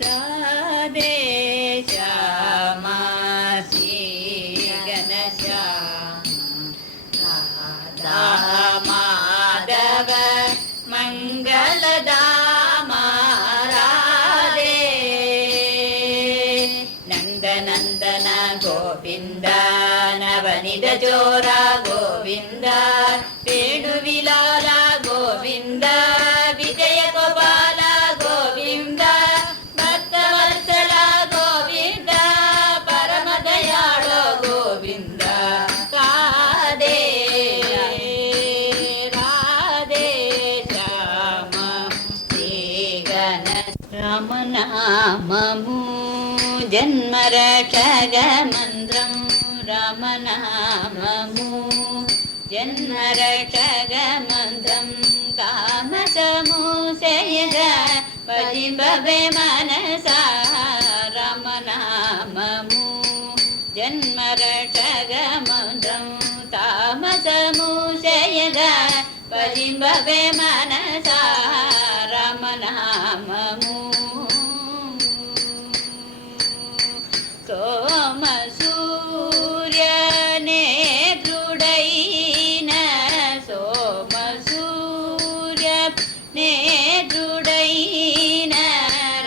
ರಾಧೆ ಶ್ಯಾಮ ಶ್ರೀ ಘನಶ್ಯಾಮ ರಾಧಾ ಮಾಧವ ಮಂಗಳಧಾಮ ರಾಧೆ ನಂದನಂದನ ಗೋವಿಂದ ನವನಿದ ಚೋರ ಗೋವಿಂದ ವೇಣುವಿಲಾಲ ಗೋವಿಂದ ವಿಜಯ ಗೋಪಾಲ ಗೋವಿಂದ ಭಕ್ತವತ್ಸಲ ಗೋವಿಂದ ಪರಮ ದಯಾಳೋ ಗೋವಿಂದ ರಾಧೆ ರಾಧೆ ಶ್ಯಾಮ ಶ್ರೀ ರಾಮನಾಮಮು జన్మరక్షగ మంత్రం రామనామము జన్మరక్షగ మంత్రం కామసమూసయగ పజింబవే మనసా రామనామము జన్మరక్షగ మంత్రం తామసమూసయగ పజింబవే మనసా రామనామము సోమ సూర్యనే దృఢైన సోమ సూర్య నేత్రుడైన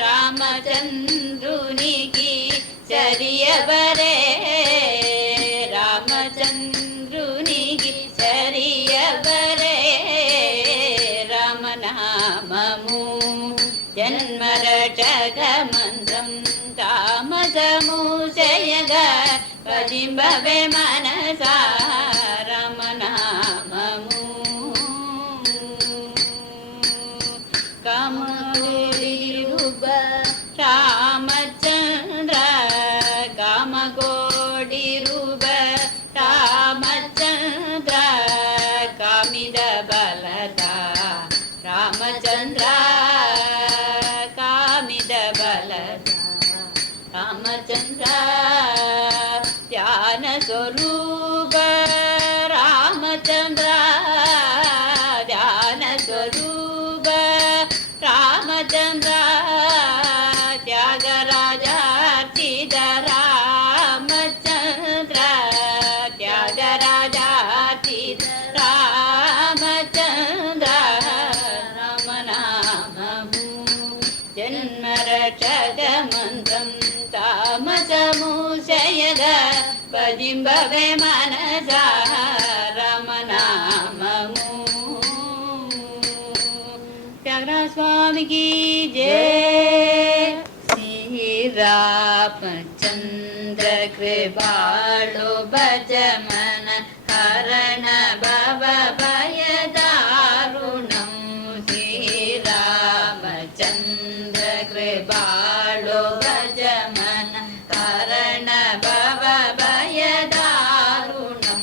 రామచంద్రునికి సరియవరే రామచంద్రునికి సరియవరే రామనామము జన్మరక్షక మంత్రం తామసమూషయగ పజింబవే మనసా రామనామము కామకోటి రూప రామచంద్ర కామకోటి రూప రామచంద్ర కామిద బలత రామచంద్ర కామిద బలత రామచంద్ర ధ్యాన స్వరూప రామచంద్ర ధ్యాన స్వరూప రామచంద్ర త్యాగరాజార్చిత రామచంద్ర త్యాగరాజార్చిత రామచంద్ర రామనామము జన్మరక్షక మంత్రం తామసమూషయగ పజింబవే మనసా రామనామము త్యాగరాజ స్వామికి జయ శ్రీ రామచంద్ర కృపాళు భజమన హరణ భవ భయ దారుణం శ్రీ రామచంద్ర కృపాళు భజమన హరణ భవ భయ దారుణం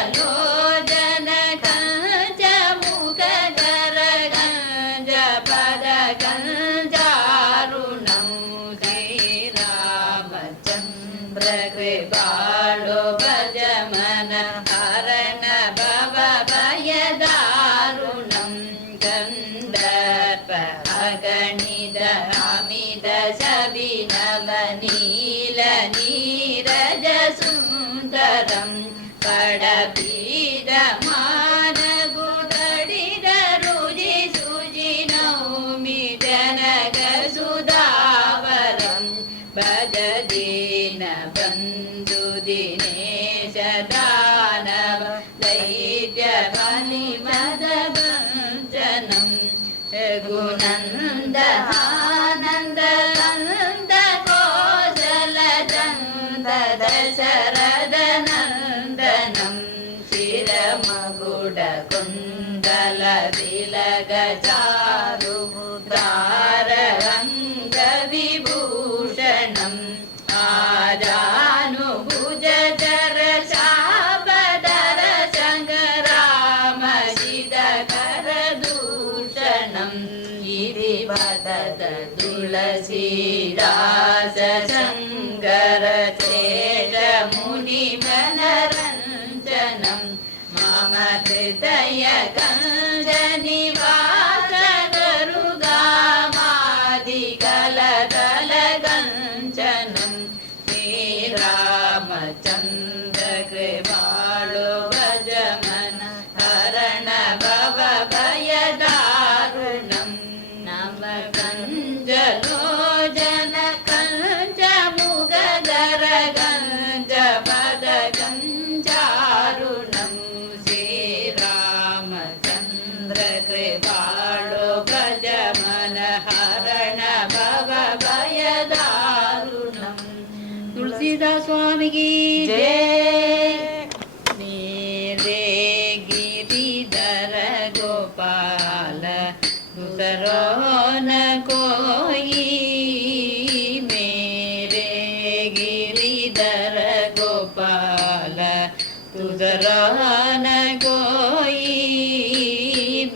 నవగంజలోచన కంజ ముఖ కర గంజ పద గంజారుణం శ్రీ రామచంద్ర కృపాళు భజమన హరణ భవ భయ దారుణం గంధర్వ అగణిత అమిత సవినవ నీల నీరజ సుందరం పడబీద మానగుడడిద రుజి సుజి నౌమి జనక సుధావరం భజ దీన బంధు దినేశ దానవ దైత్య బలి మద భంజనం రఘునంద ఆనంద నంద కోసల చంద దశరథ నందనం శిరమగుడ కుండల విలగ చారు దారంగ విభూషణం ఆజానుభుజ చర శాపదర సంగరామ శిదకర దూషణం ఇది వదత తులసీదాస శంకర చేట ముని మనరంజనం మమ హృదయ కంజ నివాస గరుగా మానస लोचन कंच मुगधर गंज पद गंजारुणं श्रीरामचंद्र कृपाळु भज मन हरण भव भयदारुणं। तुलसीदास स्वामी की जय। मेरे गिरिधर गोपाल दूसरो न कोई, मेरे गिरिधर गोपाल दूसरो न कोई,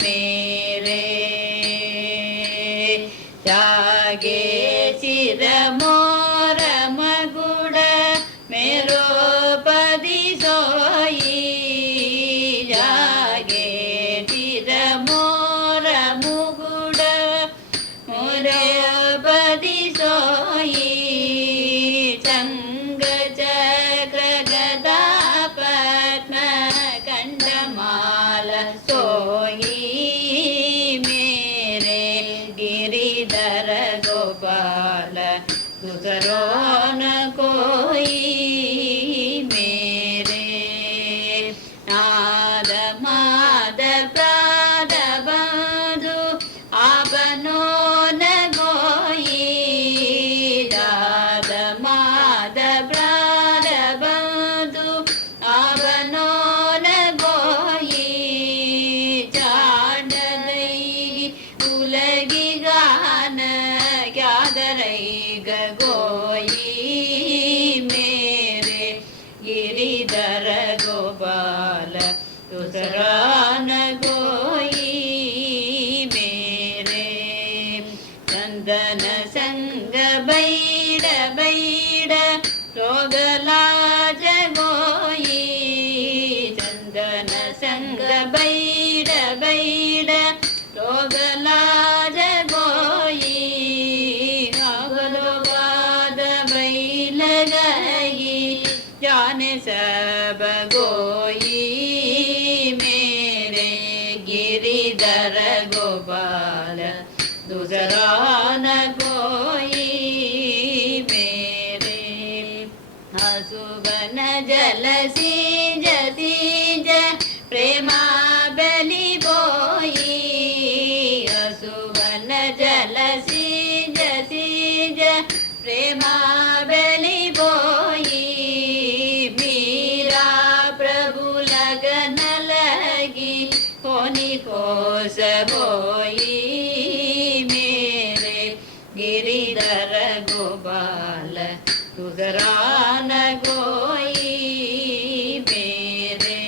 मेरे जागे सिर मोर मगुड़ मेरो पदी सोई, जागे सिर मोर मुगुड़ मोरे पदी सोई, संग चक्र गदा पद्म कंठमाल सोई, मेरे गिरिधर गोपाल दूसरो न कोई, मेरे नाद माद प्राद बंधु आपनो न गोई, नाद माद प्राद बंधु आपनो न गोई, चांडलई उलगी गान ग्यादरई गगोई, मेरे गिरिधर गोपाल दूसरा न कोई, मेरे चंदन संग बैड बैड रोग लाज गोई, चंदन संग बैड बैड रोग लाज गोई, बाद बैल गई जाने सब गोई, मेरे गिरिधर गोपाल दूसरा न कोई, मेरे हसुबन जल सींज सींज प्रेमा बलि बोई, हसुबन जल सींज सींज प्रेमा बलि बोई, मीरा प्रभु लगन लगी होनी कोस होई, मेरे गिरिधर गोपाल दूसरा न कोई, मेरे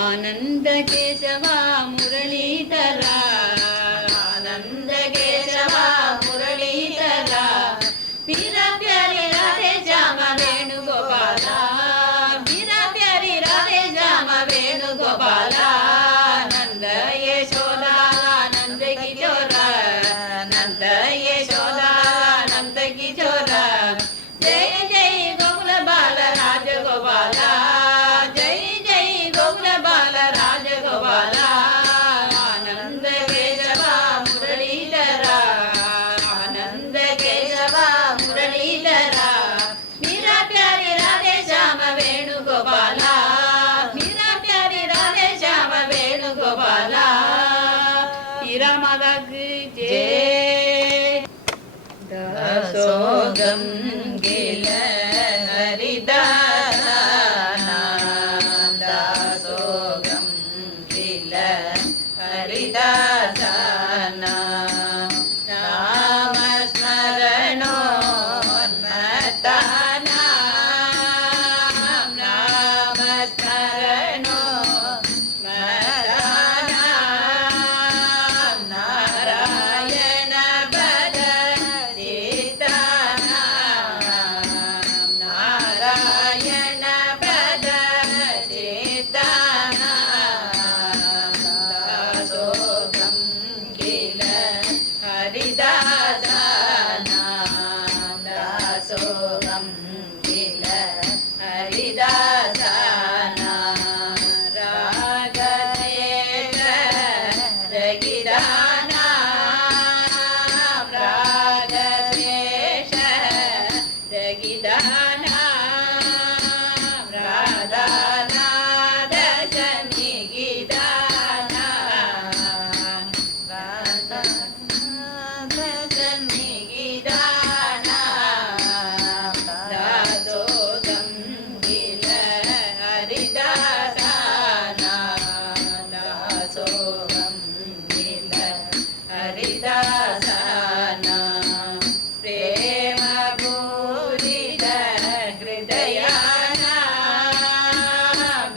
आनंद केशवा मुरलीधर, आनंद केशवा मुरलीधर, मीरा प्यारी राधे श्याम वेणुगोपाल, मीरा प्यारी राधे श्याम वेणुगोपाल, नंद यशोदा नंद किशोर, नंद यशोदा नंद किशोर, जय जय गोकुल बाल राजगोपाल, जय जय गोकुल बाल राजगोपाल, आनंद केशव मुरलीधर, आनंद केशव मुरलीधर, मीरा प्यारी राधे श्याम वेणुगोपाल, मीरा प्यारी राधे श्याम वेणुगोपाल, हीरा माता की जय। दासोगम गिल हरिदाना, दासोगम गिल हरिदाना, राम स्मरणोन्मत्ताना, राम स्मरणोन्मत्ताना, नारायण भज सीताना, नारायण भज सीताना, दासोगम गिल हरिदासाना, दासोगम गिल हरिदासाना, रागदेश रगिदाना, ಹರಿದಾಸನ ಪ್ರೇಮ ಪೂರಿತ ಹೃದಯನ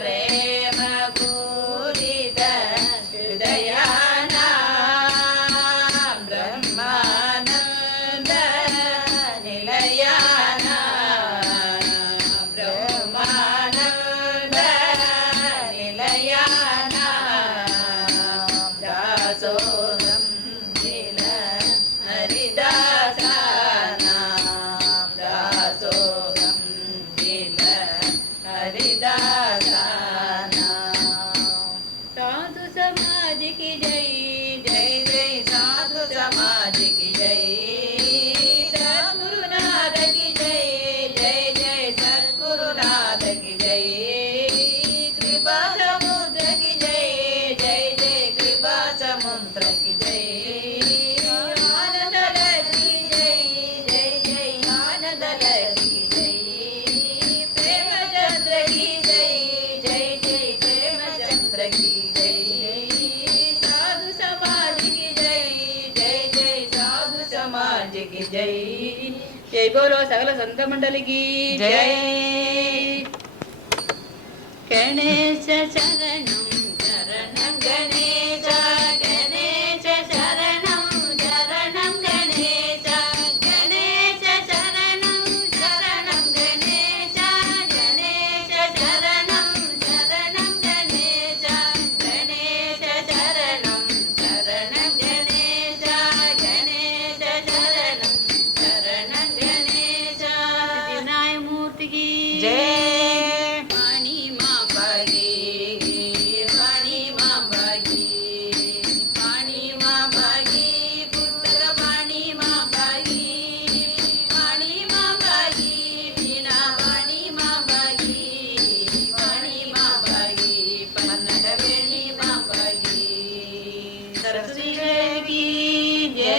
ಪ್ರೇಮ ಪೂರಿತ ಹೃದಯನ ಬ್ರಹ್ಮಾನಂದ ನಿಲಯನ ಬ್ರಹ್ಮಾನಂದ ನಿಲಯನ ದಾಸೋಹಂ ಕಿಲ ಹರಿದಾಸನ ದಾಸೋಹಂ ಕಿಲ हरिदासना साधु समाज की जय जय जय साधु समाज की जय सद्गुरुनाथ की जय जय जय सद्गुरुनाथ की जय कृपा समुद्र की जय जय जय कृपा समुद्र की जय आनंद लहर की जय जय जय आनंद लहर की जय प्रेमचंद्र की जय जय जय प्रेमचंद्र की जय साधु समाज की जय जय जय साधु समाज की जय जय बोलो सकल संत मंडली की जय गणेश शरणं शरणं गणेश गणेश शरणं शरणं गणेश गणेश शरणं शरणं गणेश गणेश शरणं शरणं गणेश गणेश शरणं शरणं गणेश गणेश शरणं शरणं गणेश सिद्धिविनायक मूर्ति की जय पाणी माँ भागी पाणी माँ भागी पाणी माँ भागी पुत्र पाणी माँ भागी पाणी माँ भागी बिना पाणी माँ भागी पाणी माँ भागी पन्नड़ वेणी माँ भागी सरस्वती देवी जय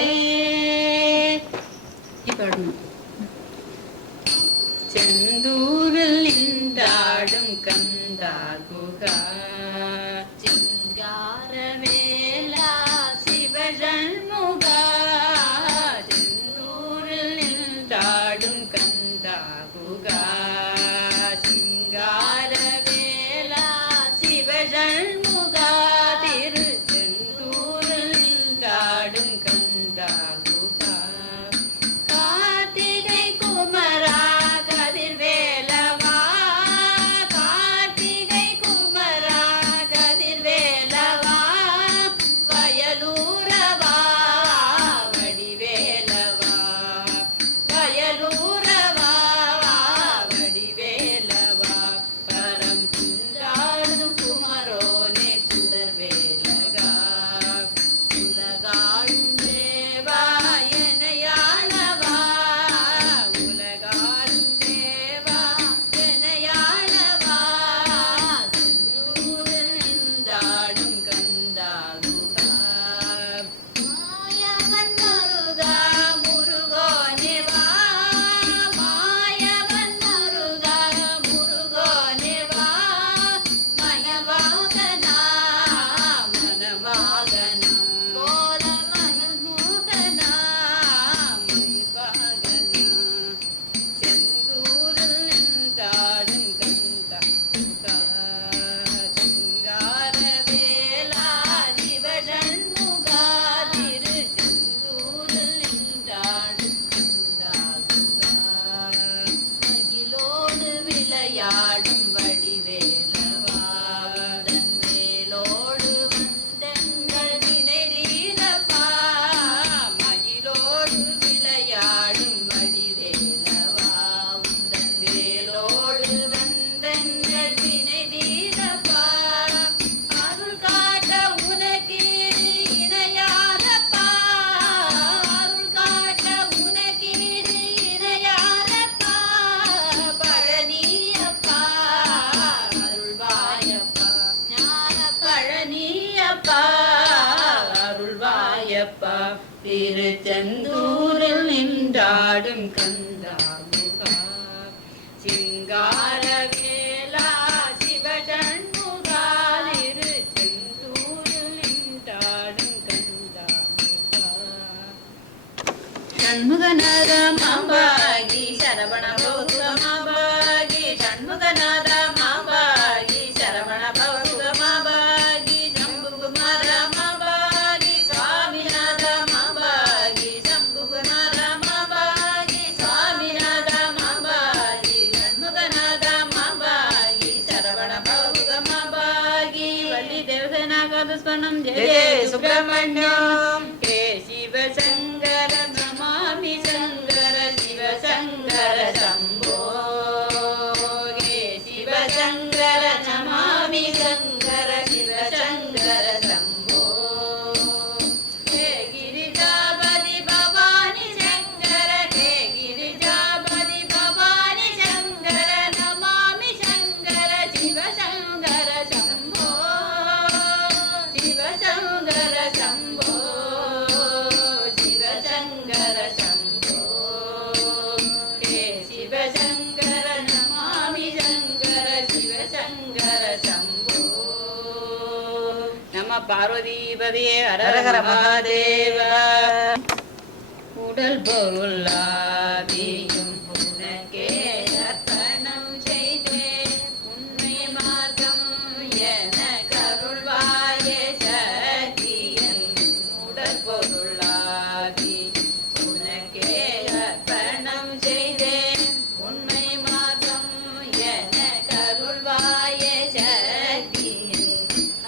செந்தூரில் நின்றாடும் கந்தாகுகா சிங்கார வேலா சிவசண்முகா செந்தூரில் நின்றாடும் கந்தாகுகா சிங்கார வேலா சிவசண்முகா திருச்செந்தூரில் நின்றாடும் கந்தாகுகா கார்த்திகை குமரா கதிர்வேலவா கார்த்திகை குமரா கதிர்வேலவா வயலூரவா வடிவேலவா வயலூரவா வடிவேலவா பரம் குண்டாடும் குமரோனே சுடர்வேலகா உலகாடும் தேவா எனையாளவா உலகாடும் தேவா எனையாளவா செந்தூரில் நின்றாடும் கந்தாகுகா மாயவன் முருகா முருகோனே வா மாயவன் முருகா முருகோனே வா மனவாகனா மனவாகனா கோல மனமோகனா மணிவாகனா செந்தூரில் நின்றாடும் கந்தாகுகா சிங்கார வேலா சிவசண்முகா திருச்செந்தூரில் நின்றாடும் கந்தாகுகா மகிழோடு விளையாடும் வடிவேலவா தன் மேலோடு வந்தங்கள் வினைதீரப்பா மகிழோடு விளையாடும் வடிவேலவா உந்தன் வேலோடு வந்தங்கள் வினைதீரப்பா அருள் காட்ட உனக்கீடு இணையாதப்பா அருள் காட்ட உனக்கீடு இணையாதப்பா பழனியப்பா அருள்வாயப்பா ஞான பழனியப்பா அருள்வாயப்பா திருச்செந்தூரில் நின்றாடும் கந்தாகுகா சிங்கார வேலா சிவசண்முகா திருச்செந்தூரில் நின்றாடும் கந்தாகுகா ಷಣ್ಮುಖನಾದ ಮಾಂಬಾಗಿ ಶರವಣ ಬಹುಗ ಮಾಂಬಾಗಿ ಷಣ್ಮುಖನಾದ ಮಾಂಬಾಗಿ ಶರವಣ ಬಹುಗ ಮಾಂಬಾಗಿ ಶಂಭುಕುಮಾರ ಮಾಂಬಾಗಿ ಸ್ವಾಮಿನಾದ ಮಾಂಬಾಗಿ ಶಂಭುಕುಮಾರ ಮಾಂಬಾಗಿ ಸ್ವಾಮಿನಾದ ಮಾಂಬಾಗಿ ಷಣ್ಮುಖನಾದ ಮಾಂಬಾಗಿ ಶರವಣ ಬಹುಗ ಮಾಂಬಾಗಿ ವಲ್ಲಿ ದೇವಸೇನಾಗಾದ ಸ್ಮರಣಂ ಜಯ ಜಯ ಸುಬ್ರಹ್ಮಣ್ಯಂ ಹೇ ಶಿವ ಶಂಕರ ನಮಾಮಿ ಶಂಕರ ಶಿವ ಶಂಕರ ಶಂಭೋ ಹೇ ಶಿವ ಶಂಕರ ನಮಾಮಿ ಶಂಕರ ಶಿವ ಶಂಕರ ಶಂಭೋ ಹೇ ಗಿರಿಜಾಪತಿ ಭವಾನಿ ಶಂಕರ ಹೇ ಗಿರಿಜಾಪತಿ ಭವಾನಿ ಶಂಕರ ನಮಾಮಿ ಶಂಕರ ಶಿವ ಶಂಕರ ಶಂಭೋ ಶಿವ ಶಂಕರ ಶಂಭೋ ಶಿವ ಶಂಕರ ಶಂಭೋ ಹೇ ಶಿವ ಶಂಕರ ನಮಾಮಿ ಶಂಕರ ಶಿವ ಶಂಕರ ಶಂಭೋ ನಮ್ಮ பார்வதி பதியே ஹர ஹர மகாதேவ உடல் பொருளாவியும் உனக்கே அர்ப்பணம் செய்தேன் உன்னை மார்க்கம் என கருள்வாயே சகியன் உடல் பொருளாவி உனக்கே அர்ப்பணம் செய்தேன் உன்னை மார்க்கம் என கருள்வாயே சகியன்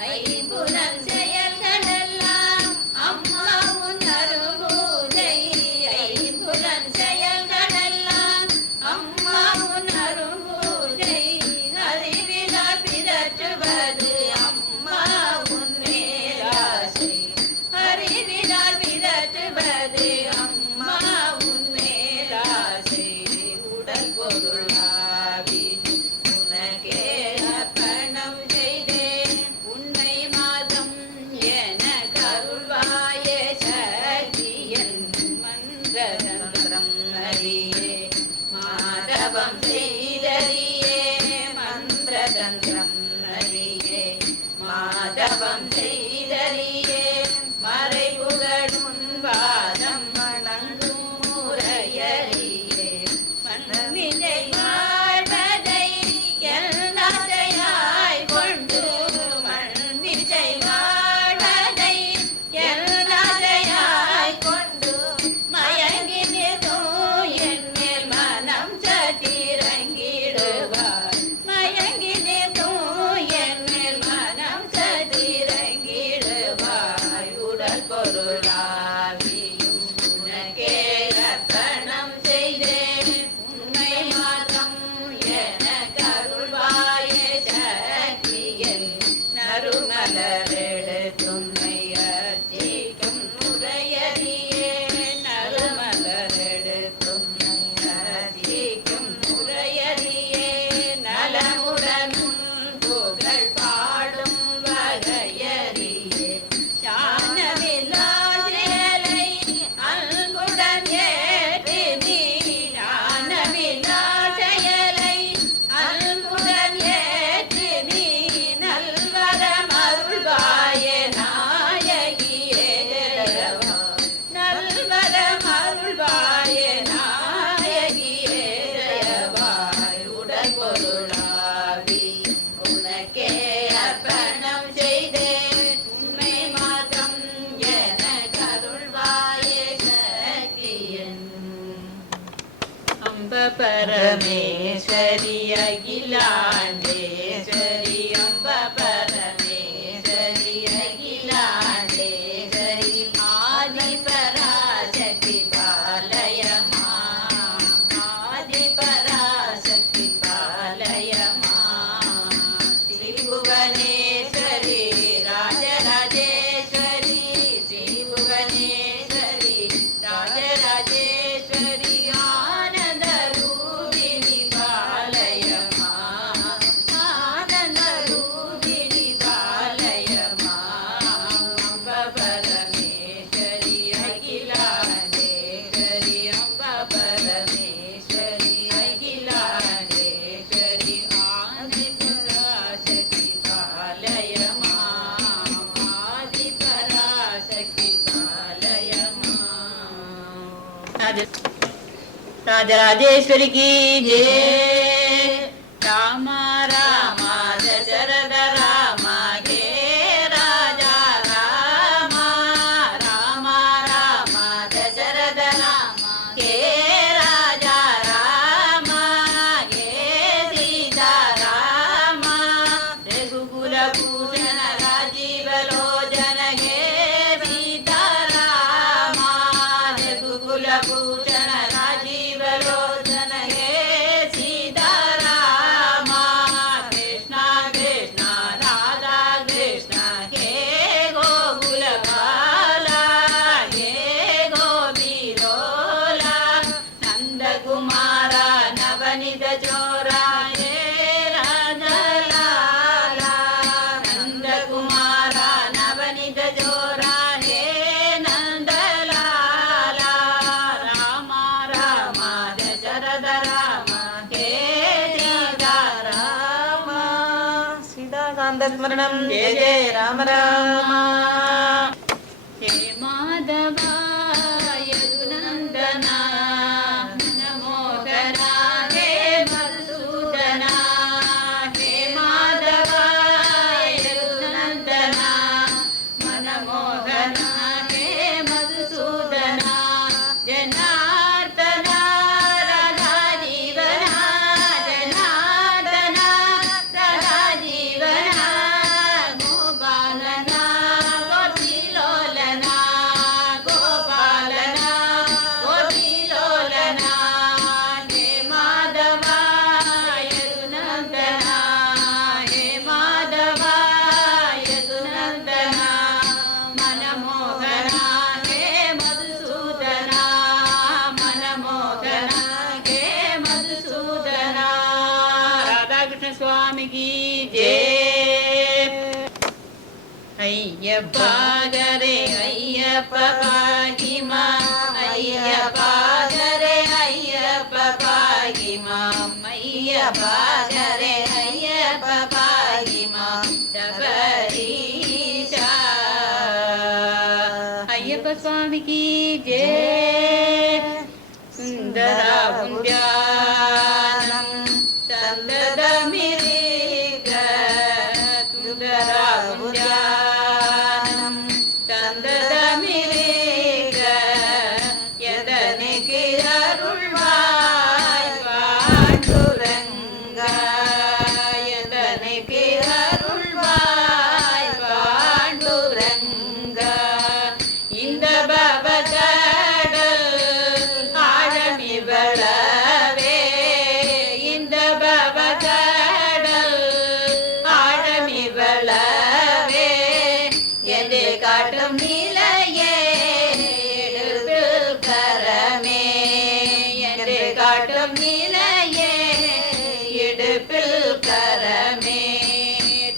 ஐம்புலன் செயல்களெல்லாம் அம்மா உன் அருள்பூஜை ஐம்புலன் செயல்களெல்லாம் அம்மா உன் அருள்பூஜை அறிவிலார் பிதற்றுவது அம்மா உன் மேலாசை அறிவிலார் பிதற்றுவது அம்மா உன் மேலாசை உடல் பொருளாவி உனக்கே அர்ப்பணம் செய்தேன் உன்னை மாதம் என கருள்வாயே சகியன் மந்திரம் அறியே மாதவம் செய்தறியே மந்திரதந்திரம் அறியே மாதவம் செய்தறியே மறைபுகழும் வாதம் வணங்கும் முறையறியே மன்மிசை வாழ்வதை எல்லாத்தையாய் கொண்டு மன்மிசை வாழ்வதை எல்லாத்தையாய் கொண்டு மயங்கி நிற்கும் என் மேல் மனம் சட்டிறங்கிடுவார் மயங்கி நிற்கும் என் மேல் மனம் சட்டிறங்கிடுவாய் உடல் பொருளாவியும் உனக்கே அர்ப்பணம் செய்தேன் உன்னை மார்க்கம் என கருள்வாயே சக்தியன் நறுமலரெடுத்துன்னை அர்ச்சிக்கும் முறையறியே நறுமலரெடுத்துன்னை அர்ச்சிக்கும் முறையறியே நலமுடன் புகழ் பாடும் வகையறியே ஞானமில்லா செயலை அன்புடன் ஏற்று நீ ஞானமில்லா செயலை அன்புடன் ஏற்று நீ நல்வரம் அருள்வாயே நாயகியே ஜெயவா நல்வரம் அருள்வாயே நாயகியே ஜெயவாய் உடல் பொருளாவி உனக்கே அர்ப்பணம் செய்தேன் உண்மை மாதம் என கருள்வாயே சக்தியன் அம்ப பரமேஸ்வரி அகிலாண்டேஸ்வரி அம்ப பரமேஸ்வரி அகிலாண்டேஸ்வரி ஆதி பராசக்தி பாலயமா ஆதி பராசக்தி பாலயமா திரிபுவனேஸ்வரி ராஜராஜேஸ்வரி திரிபுவனேஸ்வரி ராஜராஜேஸ்வரி ஆனந்த ரூபிணி பாலயமா ஆனந்த ரூபிணி பாலயமா அம்ப பரமேஸ்வரி அகில రాజరాజేశ్వరి కీ జయ. రామ రామ దశరథ రామ హే రాజా రామ. రామ రామ దశరథ రామ హే రాజా రామ. హే సీతా రామ రఘుకుల భూషణ రాజీవ లోచన హే సీతా రామ. రఘుకుల భూషణ రాజీవ లోచన హే సీతా రామ. కృష్ణ కృష్ణ రాధా కృష్ణ హే గోకుల బాల. హే గోపిలోల నంద కుమార నవనిత చోర హే రాజలాల. నంద కుమార నవనిత చోర హే నందలాల. రామ రామ దశరథ రామ హే సీతా రామ. సీతాకాంత స్మరణం జయ జయ రామ రామ. హే మాధవ యదునందన మనమోహన హే మధుసూదన. హే మాధవ యదునందన మనమోహన హే మధుసూదన. జనార్దన రాధా జీవన. జనార్దన రాధా జీవన. గోపాలన గోపిలోలన. గోపాలన గోపిలోలన. హే మాధవ యదునందన. హే మాధవ యదునందన మనమోహన హే మధుసూదన. మనమోహన హే మధుసూదన. రాధాకృష్ణ స్వామికి జయ. అయ్యప్ప గరే అయ్యప్ప పాగిమా. అయ్యప్ప గరే అయ్యప్ప పాగిమా. అయ్యప్ప గరే అయ్యప్ప పాగిమా. శబరీశ. అయ్యప్ప స్వామికి జయ. సుందర పుణ్యానం సందదమిరేగ. సుందర పుణ్యానం సందదమిరేగ. எதனுக்கு அருள்வாய் பாண்டுரங்கா. எதனுக்கு அருள்வாய் பாண்டுரங்கா. இந்த பவகடல் ஆழமிவளவே. இந்த பவகடல் ஆழமிவளவே. என்று காட்டும் நிலையே எடுப்பில் கரமே. என்று காட்டும் நிலையே இடுப்பில் கரமே.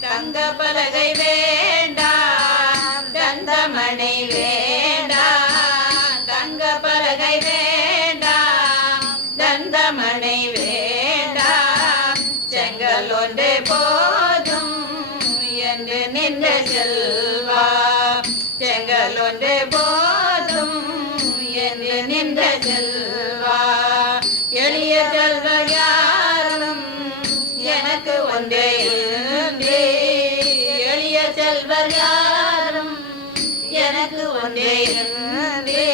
தங்க பலகை வேண்டாம் தந்தமணி வேண்டாம். தங்க பலகை வேண்டாம் தந்தமணி வேண்டாம். செங்கல் ஒன்றே போதும் என்று நின்ற செல்வா. செங்கல் ஒன்றே போதும் என்று நின்ற செல்வா. எளிய செல்வர் யாரும் எனக்கு ஒன்றே இன்றே. எளிய செல்வர் யாரும் எனக்கு ஒன்றே இன்றே.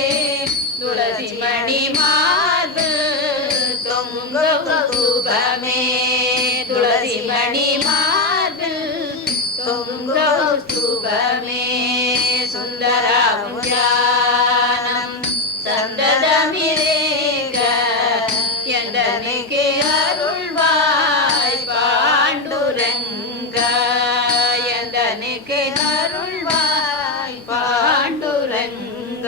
துளசி மணி மார்பு தொங்கும் தூபமே. துளசி மணி மார்பில் தொங்கும் தூபமே. சுந்தர புஞ்சானம் சந்ததமிரேக. எந்தனுக்கு அருள்வாய் பாண்டுரங்க. எந்தனுக்கு அருள்வாய் பாண்டுரங்க.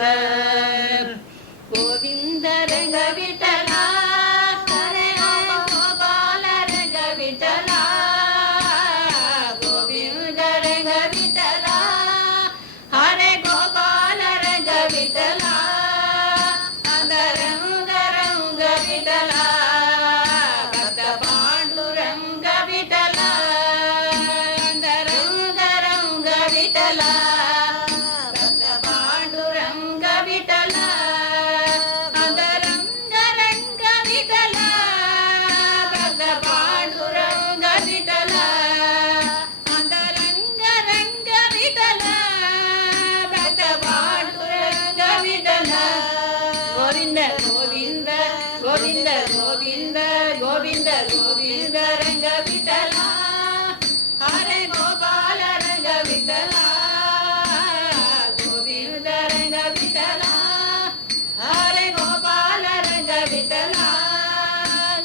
கோவிந்த ரங்க விட்டலா. ஹரே கோபால ரங்க விட்டலா. கோவிந்த ரங்க விட்டலா. ஹரே கோபால ரங்க விட்டலா. ரங்க ரங்க விட்டலா. பக்த பாண்டுரங்க விட்டலா. ரங்க ரங்க விட்டலா. பக்த பாண்டுரங்க விட்டலா. ಗೋವಿಂದ ಗೋವಿಂದ ಗೋವಿಂದ ಗೋವಿಂದ ಗೋವಿಂದ ರಂಗ ವಿಠಲ ಹರೇ ಗೋಪಾಲ ರಂಗ ವಿಠಲ ಗೋವಿಂದ ರಂಗ ವಿಠಲ ಹರೇ ಗೋಪಾಲ ರಂಗ ವಿಠಲ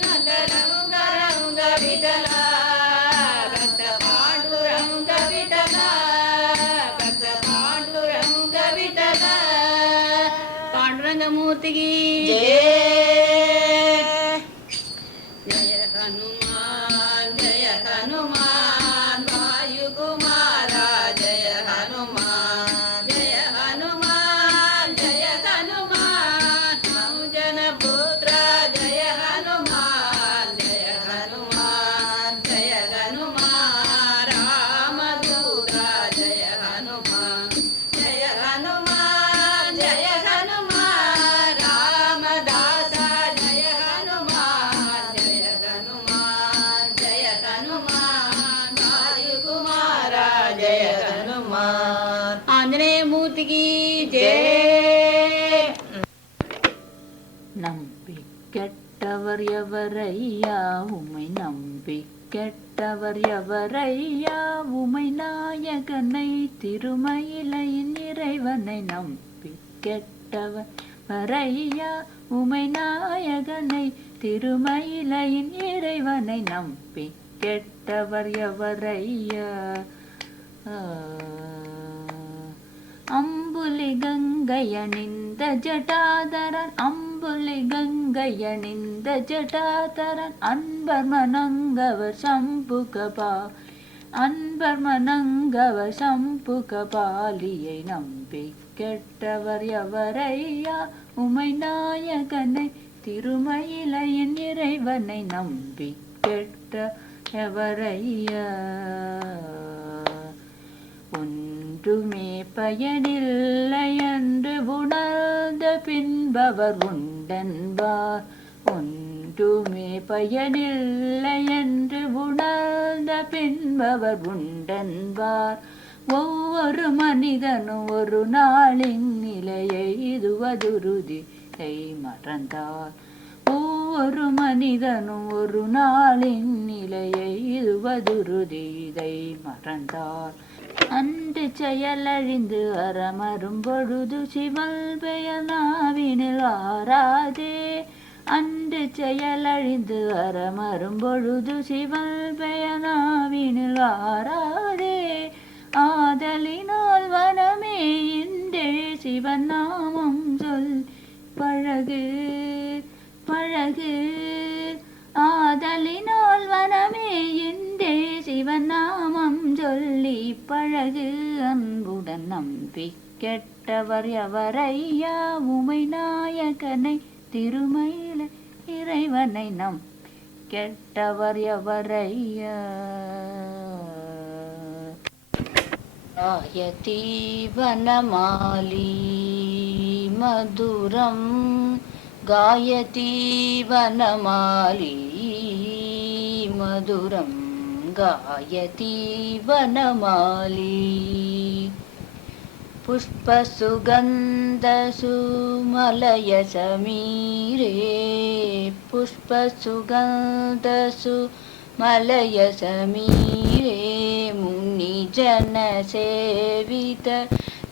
ನಂದ ರಂಗ ರಂಗ ವಿಠಲ ಭಕ್ತ ಪಾಂಡುರಂಗ ವಿಠಲ ಭಕ್ತ ಪಾಂಡುರಂಗ ವಿಠಲ ಪಾಂಡುರಂಗ ಮೂರ್ತಿಗೆ ಜಯ ಜಯ ಹನುಮಾನ್ ಜಯ ಹನುಮಾನ್ ವಾಯುಕುಮಾರ ಜಯ ಹನುಮಾನ್ ಜಯ ಹನುಮಾನ್ ಜಯ ಹನುಮಾನ್ ಮೌಜನ ಪುತ್ರ ಜಯ ಹನುಮಾನ್ ಜಯ ಹನುಮಾನ್ ಜಯ ಹನುಮಾನ್ ರಾಮದೂತ ಜಯ ಹನುಮಾನ್ ಜಯ ಹನುಮಾನ್ ಜಯ ಹನುಮಾನ್ ರಾಮದಾಸ ಜಯ ಹನುಮಾನ್ ಜಯ ಹನುಮಾನ್ ಜಯ ಹನುಮಾನ್ ವಾಯುಕುಮಾರ ಜಯ ಹನುಮಾನ್ ಆಂಜನೇಯ ಮೂರ್ತಿಗೆ ಜಯ நம்பி கெட்டவர் எவரையா உமை நம்பி கெட்டவர் எவரையா உமை நாயகனை திருமயிலையின் இறைவனை நம்பி கெட்டவர் வரையா உமை நாயகனை திருமயிலையின் இறைவனை நம்பி கெட்டவர் எவரையா அம்புலி கங்கையணிந்த ஜடாதரன் அம்புலி கங்கையணிந்த ஜடாதரன் அன்பர் மனங்கவர் சம்புகபா அன்பர் மனங்கவர் சம்புகபாலியை நம்பி கெட்டவர் எவரையா உமை நாயகனை திருமயிலையின் இறைவனை நம்பி கெட்ட எவரையா ஒன்றுமே பயனில்லை என்று உணர்ந்த பின்பவர் உண்டென்பார் ஒன்றுமே பயனில்லை என்று உணர்ந்த பின்பவர் உண்டென்பார் ஒவ்வொரு மனிதனும் ஒரு நாளின் நிலையை இதுவதுருதியை மறந்தார் ஒவ்வொரு மனிதனும் ஒரு நாளின் நிலையை இதுவதுருதி இதை மறந்தார் அன்று செயலழிந்து அறமரும் பொழுது சிவல் பெயர் நாவினில் ஆராதே அன்று செயலழிந்து அறமரும் பொழுது சிவல் பெயர் நாவினில் ஆராதே ஆதலினால் வனமே இன்றே சிவன் நாமம் சொல் பழகு பழகு ஆதலினால் வனமே இன்றே சிவன் நாமம் சொல்லி பழகு அன்புடன் நம்பி கெட்டவர் எவரையா உமை நாயகனை திருமயிலை இறைவனை நம் கெட்டவர் எவரையா காயதி வனமாலி மதுரம் காயதி வனமாலி மதுரம் गायति वनमाली पुष्पसुगन्धसुमलयसमीरे पुष्पसुगन्धसुमलयसमीरे मुनिजनसेवित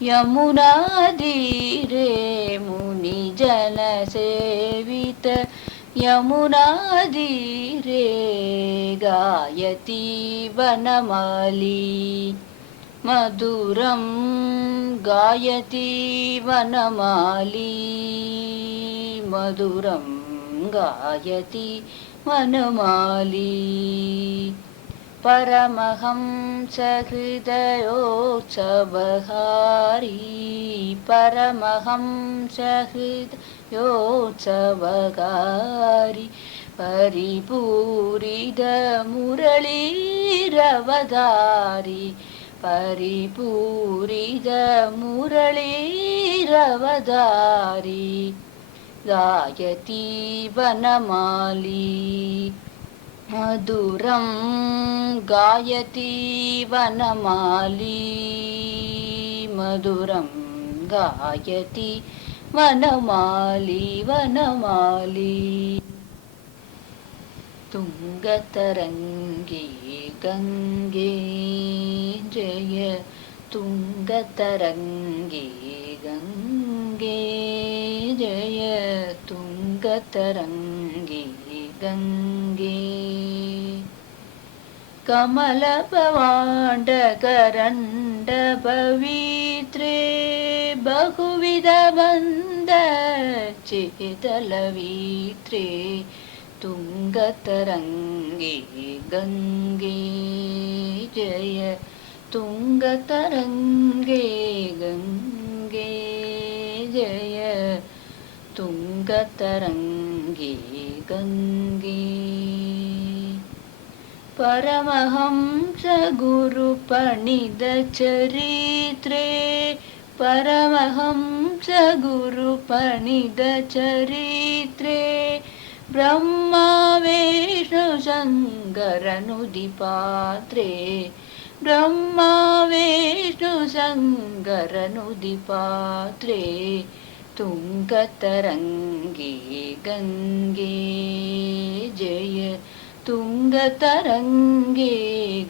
यमुनातीरे मुनिजनसेवित यमुनातीरे गायति वनमाली मधुरं गायति वनमाली मधुरं गायति वनमाली परमहंसहृदयोत्सवहारी परमहंसहृदयोत्सवहारी परिपूरितमुरलीरवधारी परिपूरितमुरलीरवधारी गायति वनमाली मधुरं गायति वनमाली मधुरं गायति वनमाली वनमाली तुंगतरंगी गंगे जय तुंगतरंगी गंगे जय तुंगतरंगी गंगे कमलपवाण्डकरण्ड पवित्रे बहुविध बन्ध चेतलवित्रे तुंगतरंगी गंगे जय तुंगतरंगे गंगे जय तुंगतरंगी गंगे परमहंस गुरुपणिद चरित्रे परमहंस गुरुपणिद चरित्रे ब्रह्मा विष्णु शङ्करनुदिपात्रे ब्रह्मा विष्णु शङ्करनुदिपात्रे तुंगतरंगी गंगे जय तुंगतरंगे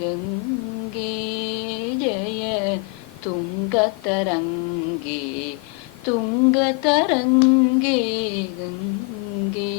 गंगे जय तुंगतरंगे तुंगतरंगे गंगे